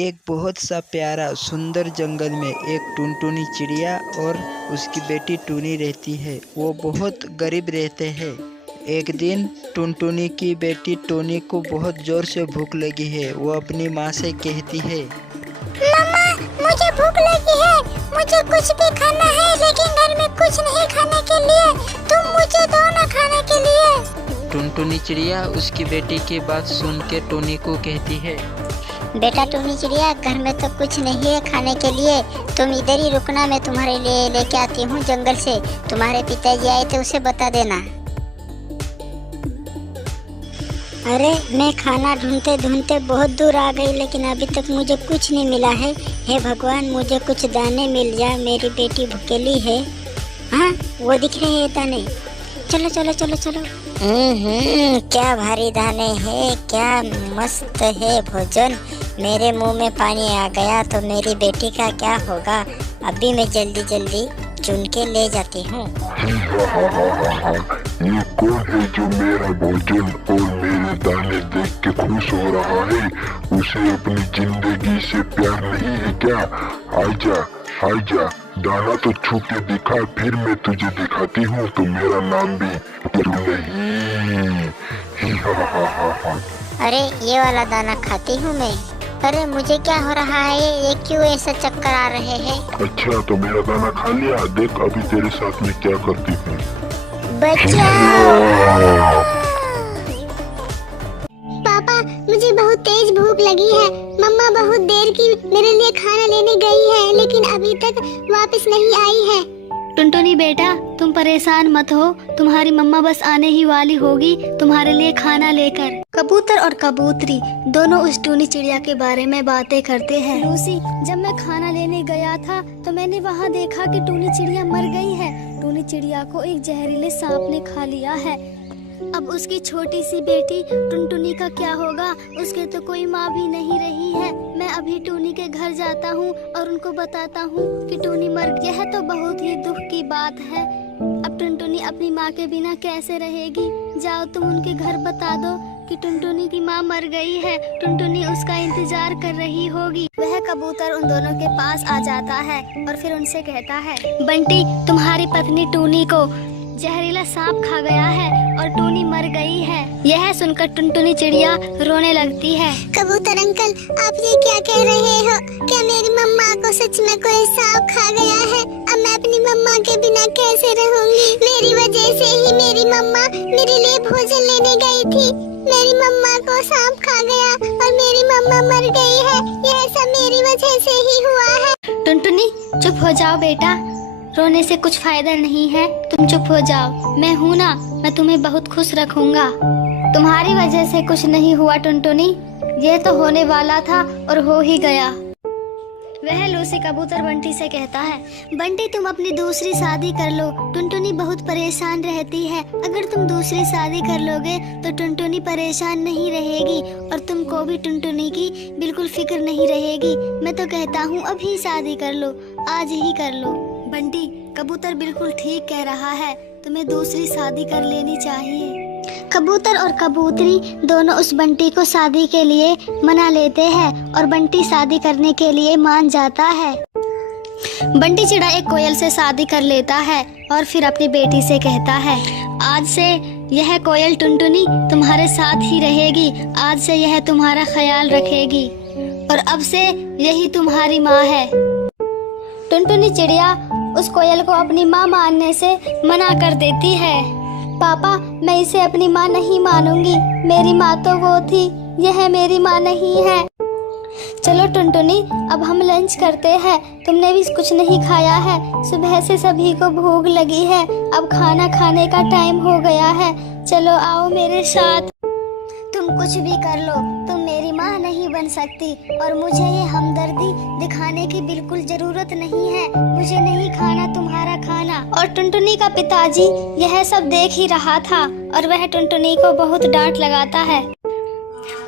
एक बहुत सा प्यारा सुंदर जंगल में एक टुनटुनी चिड़िया और उसकी बेटी टूनी रहती है। वो बहुत गरीब रहते हैं। एक दिन टुनटुनी की बेटी टोनी को बहुत जोर से भूख लगी है। वो अपनी माँ से कहती है, मम्मा, मुझे भूख लगी है, मुझे कुछ भी खाना है, लेकिन घर में कुछ नहीं खाने के लिए, तुम मुझे दो ना खाने के लिए। टुनटुनी चिड़िया उसकी बेटी की बात सुन के टोनी को कहती है, बेटा टूनी चिड़िया, घर में तो कुछ नहीं है खाने के लिए, तुम इधर ही रुकना, मैं तुम्हारे लिए लेके आती हूँ जंगल से। तुम्हारे पिताजी आए थे, उसे बता देना। अरे मैं खाना ढूंढते ढूंढते बहुत दूर आ गई, लेकिन अभी तक मुझे कुछ नहीं मिला है। हे भगवान, मुझे कुछ दाने मिल जाए, मेरी बेटी भूखेली है। हाँ, वो दिख रहे हैं दाने। चलो चलो चलो चलो। क्या भारी दाने हैं, क्या मस्त है भोजन। मेरे मुंह में पानी आ गया तो मेरी बेटी का क्या होगा। अभी मैं जल्दी जल्दी चुन के ले जाती हूँ। ये कौन है जो मेरा भोजन और मेरे दाने देख के खुश हो रहा है? उसे अपनी जिंदगी से प्यार नहीं है क्या? आजा आजा, दाना तो छू के दिखा, फिर मैं तुझे दिखाती हूँ तो मेरा नाम भी नहीं। अरे ये वाला दाना खाती हूँ मैं। अरे मुझे क्या हो रहा है, ये क्यों ऐसा चक्कर आ रहे हैं? अच्छा, तो मेरा दाना खा लिया। देख अभी तेरे साथ में क्या करती हूँ। बचाओ! पापा, मुझे बहुत तेज भूख लगी है। मम्मा बहुत देर की मेरे लिए खाना लेने गई है, लेकिन अभी तक वापस नहीं आई है। टुनटुनी बेटा, तुम परेशान मत हो, तुम्हारी मम्मा बस आने ही वाली होगी तुम्हारे लिए खाना लेकर। कबूतर और कबूतरी दोनों उस टूनी चिड़िया के बारे में बातें करते हैं। लूसी, जब मैं खाना लेने गया था तो मैंने वहाँ देखा कि टूनी चिड़िया मर गई है। टूनी चिड़िया को एक जहरीले सांप ने खा लिया है। अब उसकी छोटी सी बेटी टुनटुनी का क्या होगा? उसके तो कोई माँ भी नहीं रही है। मैं अभी टूनी के घर जाता हूँ और उनको बताता हूँ कि टूनी मर गया है, तो बहुत ही दुख की बात है। अब टुनटुनी अपनी माँ के बिना कैसे रहेगी? जाओ तुम उनके घर बता दो कि टुनटुनी की माँ मर गई है, टुनटुनी उसका इंतजार कर रही होगी। वह कबूतर उन दोनों के पास आ जाता है और फिर उनसे कहता है, बंटी, तुम्हारी पत्नी टूनी को जहरीला सांप खा गया है और टूनी मर गई है। यह सुनकर टुनटुनी चिड़िया रोने लगती है। कबूतर अंकल, आप ये क्या कह रहे हो? क्या मेरी मम्मा को सच में कोई सांप खा गया है? अब मैं अपनी मम्मा के बिना कैसे रहूंगी? मेरी वजह से ही मेरी मम्मा मेरे लिए भोजन लेने गई थी। मेरी मम्मा को सांप खा गया और मेरी मम्मा मर गई है। यह सब मेरी वजह से ही हुआ है। टुनटुनी, चुप हो जाओ बेटा, रोने से कुछ फायदा नहीं है, तुम चुप हो जाओ। मैं हूँ ना, मैं तुम्हें बहुत खुश रखूंगा। तुम्हारी वजह से कुछ नहीं हुआ टुनटुनी, यह तो होने वाला था और हो ही गया। वह लूसी कबूतर बंटी से कहता है, बंटी, तुम अपनी दूसरी शादी कर लो, टुनटुनी बहुत परेशान रहती है। अगर तुम दूसरी शादी कर लोगे तो टुनटुनी परेशान नहीं रहेगी और तुमको भी टुनटुनी की बिल्कुल फिक्र नहीं रहेगी। मैं तो कहता हूँ अभी शादी कर लो, आज ही कर लो। बंटी, कबूतर बिल्कुल ठीक कह रहा है, तुम्हें दूसरी शादी कर लेनी चाहिए। कबूतर और कबूतरी दोनों उस बंटी को शादी के लिए मना लेते हैं और बंटी शादी करने के लिए मान जाता है। बंटी चिड़ा एक कोयल से शादी कर लेता है और फिर अपनी बेटी से कहता है, आज से यह कोयल टुनटुनी तुम्हारे साथ ही रहेगी। आज से यह तुम्हारा ख्याल रखेगी और अब से यही तुम्हारी माँ है। टुनटुनी चिड़िया उस कोयल को अपनी माँ मानने से मना कर देती है। पापा, मैं इसे अपनी माँ नहीं मानूंगी, मेरी माँ तो वो थी, यह मेरी माँ नहीं है। चलो टुनटुनी, अब हम लंच करते हैं, तुमने भी कुछ नहीं खाया है, सुबह से सभी को भूख लगी है, अब खाना खाने का टाइम हो गया है। चलो आओ मेरे साथ। तुम कुछ भी कर लो, तुम मेरी माँ नहीं बन सकती और मुझे ये हमदर्दी दिखाने की बिल्कुल जरूरत नहीं है। मुझे नहीं खाना तुम्हारा खाना। और टुनटुनी का पिताजी यह सब देख ही रहा था और वह टुनटुनी को बहुत डांट लगाता है।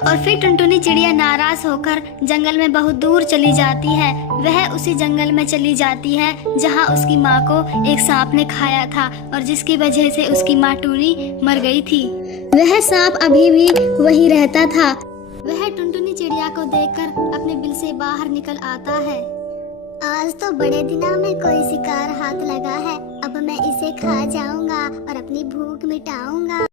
और फिर टुनटुनी चिड़िया नाराज होकर जंगल में बहुत दूर चली जाती है। वह उसी जंगल में चली जाती है जहाँ उसकी माँ को एक सांप ने खाया था और जिसकी वजह से उसकी माँ टूनी मर गई थी। वह सांप अभी भी वहीं रहता था वह टुनटुनी चिड़िया को देखकर अपने बिल से बाहर निकल आता है। आज तो बड़े दिनों में कोई शिकार हाथ लगा है। अब मैं इसे खा जाऊंगा और अपनी भूख मिटाऊंगा।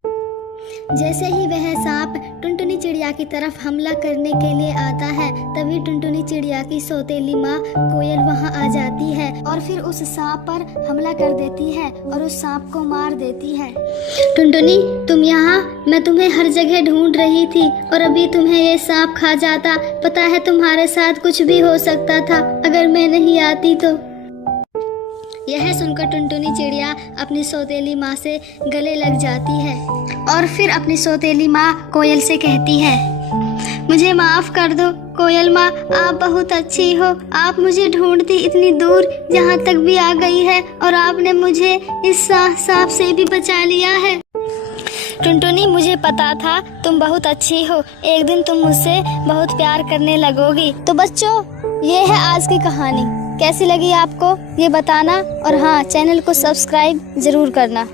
जैसे ही वह सांप टुनटुनी चिड़िया की तरफ हमला करने के लिए आता है, तभी टुनटुनी चिड़िया की सौतेली माँ कोयल वहाँ आ जाती है और फिर उस सांप पर हमला कर देती है और उस सांप को मार देती है। टुनटुनी, तुम यहाँ? मैं तुम्हें हर जगह ढूंढ रही थी और अभी तुम्हें ये सांप खा जाता। पता है तुम्हारे साथ कुछ भी हो सकता था अगर मैं नहीं आती तो। यह सुनकर टुनटुनी चिड़िया अपनी सौतेली माँ से गले लग जाती है और फिर अपनी सौतेली माँ कोयल से कहती है, मुझे माफ कर दो कोयल माँ, आप बहुत अच्छी हो। आप मुझे ढूंढती इतनी दूर यहाँ तक भी आ गई है और आपने मुझे इस सांप से भी बचा लिया है। टुनटुनी, मुझे पता था तुम बहुत अच्छी हो, एक दिन तुम मुझसे बहुत प्यार करने लगोगी। तो बच्चों, ये है आज की कहानी। कैसी लगी आपको ये बताना और हाँ, चैनल को सब्सक्राइब जरूर करना।